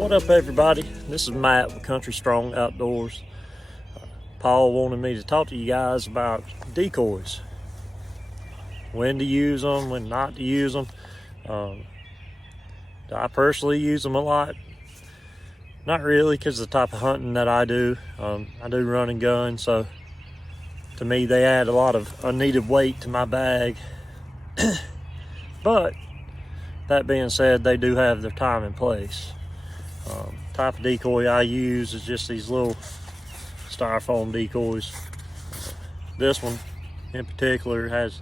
What up, everybody? This is Matt with Country Strong Outdoors. Paul wanted me to talk to you guys about decoys, when to use them, when not to use them. I personally use them a lot. Not really, because of the type of hunting that I do. I do run and gun, so to me they add a lot of unneeded weight to my bag. But that being said, they do have their time and place. Type of decoy I use is just these little styrofoam decoys. This one in particular is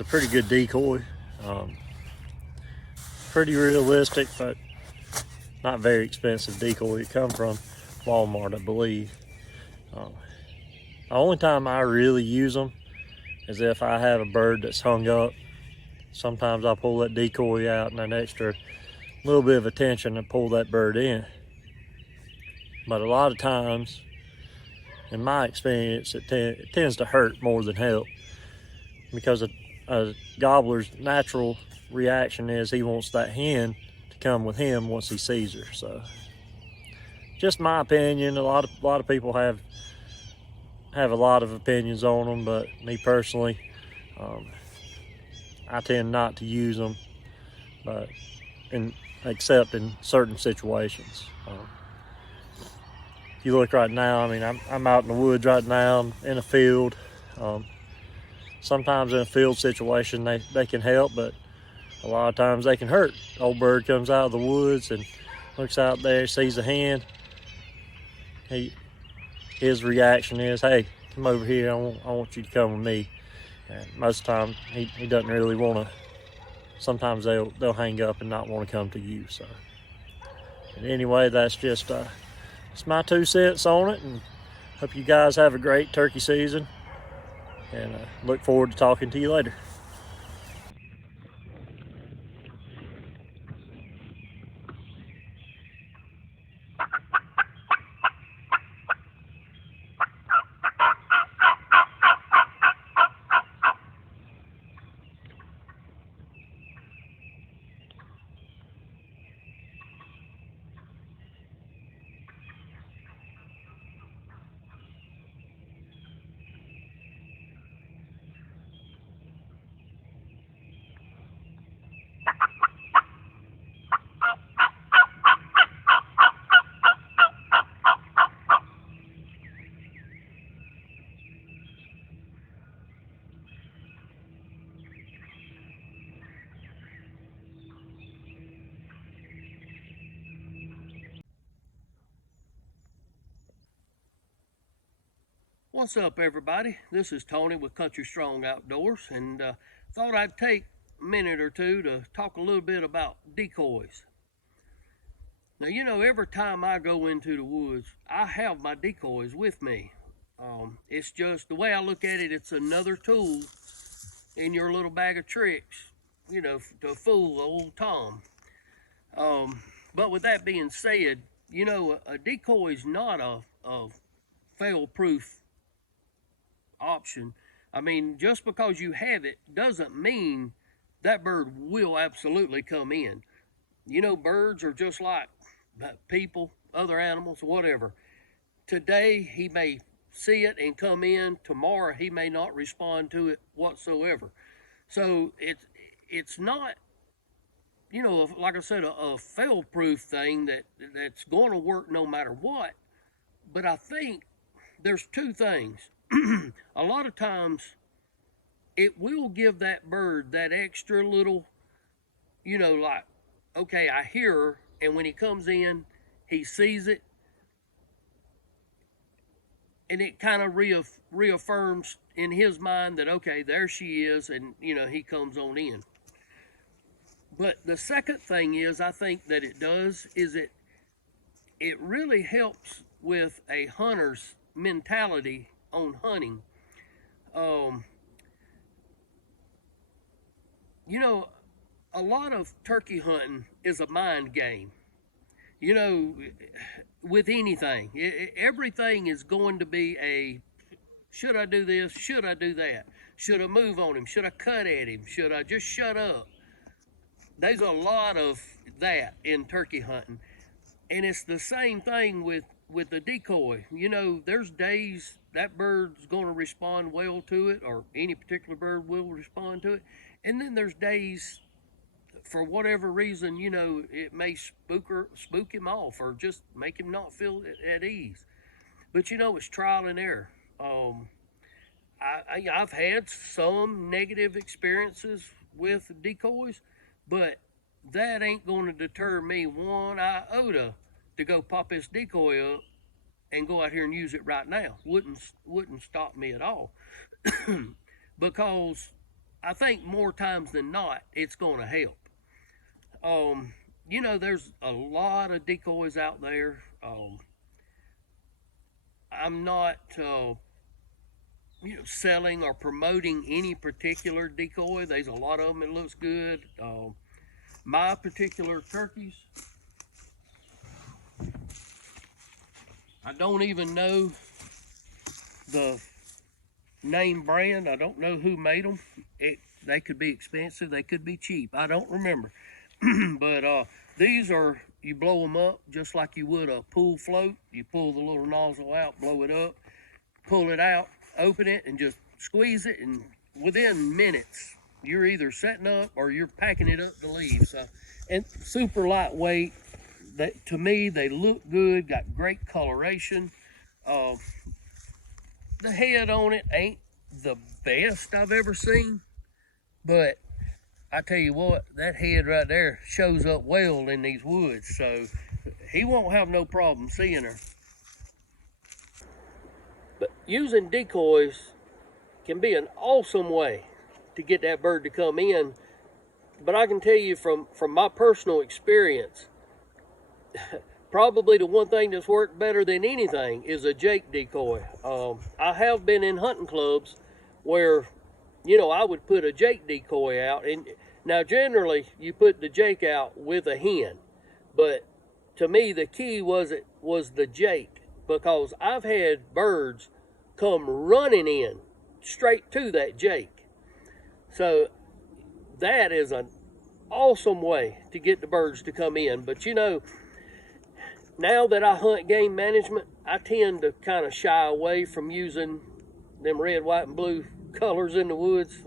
a pretty good decoy. Pretty realistic, but not very expensive decoy. It come from Walmart, I believe. The only time I really use them is if I have a bird that's hung up. Sometimes I'll pull that decoy out and an extra little bit of attention and pull that bird in. But a lot of times, in my experience, it tends to hurt more than help, because a gobbler's natural reaction is he wants that hen to come with him once he sees her. So, just my opinion. A lot of people have a lot of opinions on them, but me personally, I tend not to use them, but except in certain situations. If you look right now, I mean, I'm out in the woods right now in a field. Sometimes in a field situation they can help, but a lot of times they can hurt. Old bird comes out of the woods and looks out there, sees a hen. His reaction is, hey, come over here, I want you to come with me. And most of the time he doesn't really want to. Sometimes they'll hang up and not want to come to you. So, and anyway, that's just it's my 2 cents on it, and hope you guys have a great turkey season, and look forward to talking to you later. What's up, everybody? This is Tony with Country Strong Outdoors, and thought I'd take a minute or two to talk a little bit about decoys. Now, every time I go into the woods, I have my decoys with me. It's just the way I look at it, it's another tool in your little bag of tricks, to fool old Tom. But with that being said, a decoy is not a fail-proof option. I mean, just because you have it doesn't mean that bird will absolutely come in. Birds are just like people, other animals, whatever. Today he may see it and come in. Tomorrow he may not respond to it whatsoever. So it's not, like I said, a fail-proof thing that's going to work no matter what. But I think there's 2 things. A lot of times it will give that bird that extra little, like, okay, I hear her, and when he comes in, he sees it, and it kind of reaffirms in his mind that, okay, there she is, and, he comes on in. But the second thing is, I think that it does, is it really helps with a hunter's mentality on hunting. A lot of turkey hunting is a mind game. With anything, everything is going to be should I do this? Should I do that? Should I move on him? Should I cut at him? Should I just shut up? There's a lot of that in turkey hunting. And it's the same thing with the decoy. You know, there's days that bird's going to respond well to it, or any particular bird will respond to it. And then there's days, for whatever reason, you know, it may spook him off, or just make him not feel at ease. But you know, it's trial and error. I've had some negative experiences with decoys, but that ain't going to deter me one iota to go pop this decoy up and go out here and use it right now. Wouldn't stop me at all. Because I think more times than not, it's going to help. You know, there's a lot of decoys out there. I'm not, selling or promoting any particular decoy. There's a lot of them that looks good. My particular turkeys, I don't even know the name brand. I don't know who made them. They could be expensive, they could be cheap. I don't remember. But these are, you blow them up just like you would a pool float. You pull the little nozzle out, blow it up, pull it out, open it, and just squeeze it, and within minutes you're either setting up or you're packing it up to leave. So, and super lightweight. To me, they look good, got great coloration. The head on it ain't the best I've ever seen, but I tell you what, that head right there shows up well in these woods, so he won't have no problem seeing her. But using decoys can be an awesome way to get that bird to come in. But I can tell you from my personal experience, probably the one thing that's worked better than anything is a Jake decoy. I have been in hunting clubs where, I would put a Jake decoy out, and now generally you put the Jake out with a hen, but to me the key was the Jake, because I've had birds come running in straight to that Jake. So that is an awesome way to get the birds to come in. But now that I hunt game management, I tend to kind of shy away from using them red, white, and blue colors in the woods.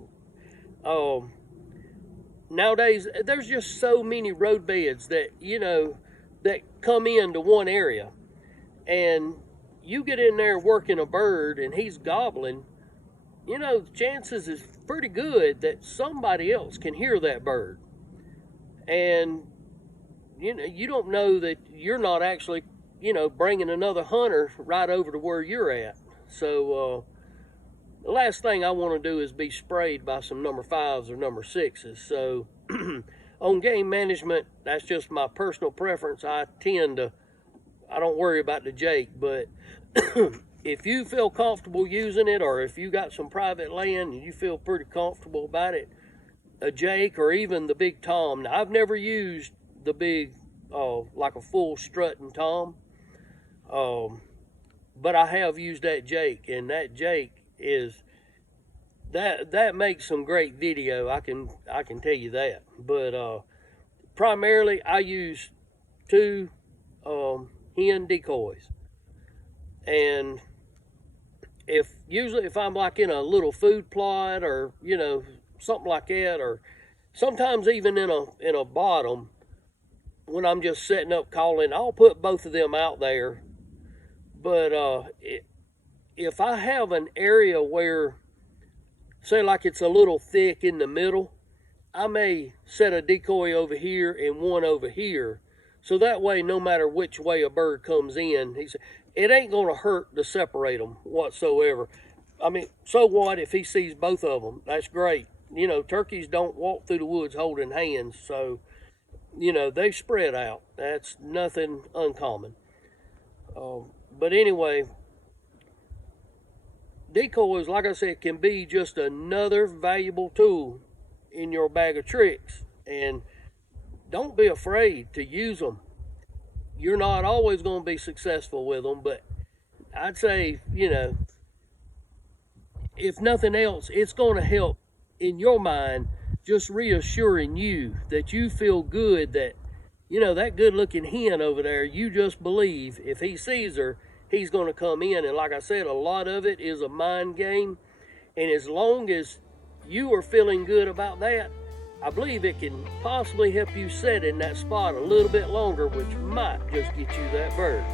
Nowadays, there's just so many road beds that, that come into one area. And you get in there working a bird and he's gobbling, the chances is pretty good that somebody else can hear that bird. And, you don't know that you're not actually, bringing another hunter right over to where you're at. So, the last thing I want to do is be sprayed by some number 5s or number 6s. So on game management, that's just my personal preference. I don't worry about the Jake, but if you feel comfortable using it, or if you got some private land and you feel pretty comfortable about it, a Jake or even the big Tom. Now, I've never used the big, like a full strutting Tom, but I have used that Jake, and that Jake is that makes some great video. I can tell you that. But primarily I use 2 hen decoys, and if I'm like in a little food plot, or something like that, or sometimes even in a bottom, when I'm just setting up calling, I'll put both of them out there. But if I have an area where, say like it's a little thick in the middle, I may set a decoy over here and one over here. So that way, no matter which way a bird comes in, it ain't going to hurt to separate them whatsoever. I mean, so what if he sees both of them? That's great. Turkeys don't walk through the woods holding hands, so, they spread out. That's nothing uncommon. But anyway, decoys, like I said, can be just another valuable tool in your bag of tricks. And don't be afraid to use them. You're not always going to be successful with them, but I'd say, if nothing else, it's going to help in your mind, just reassuring you that you feel good that, you know, that good looking hen over there, you just believe if he sees her, he's going to come in. And like I said, a lot of it is a mind game. And as long as you are feeling good about that, I believe it can possibly help you set in that spot a little bit longer, which might just get you that bird.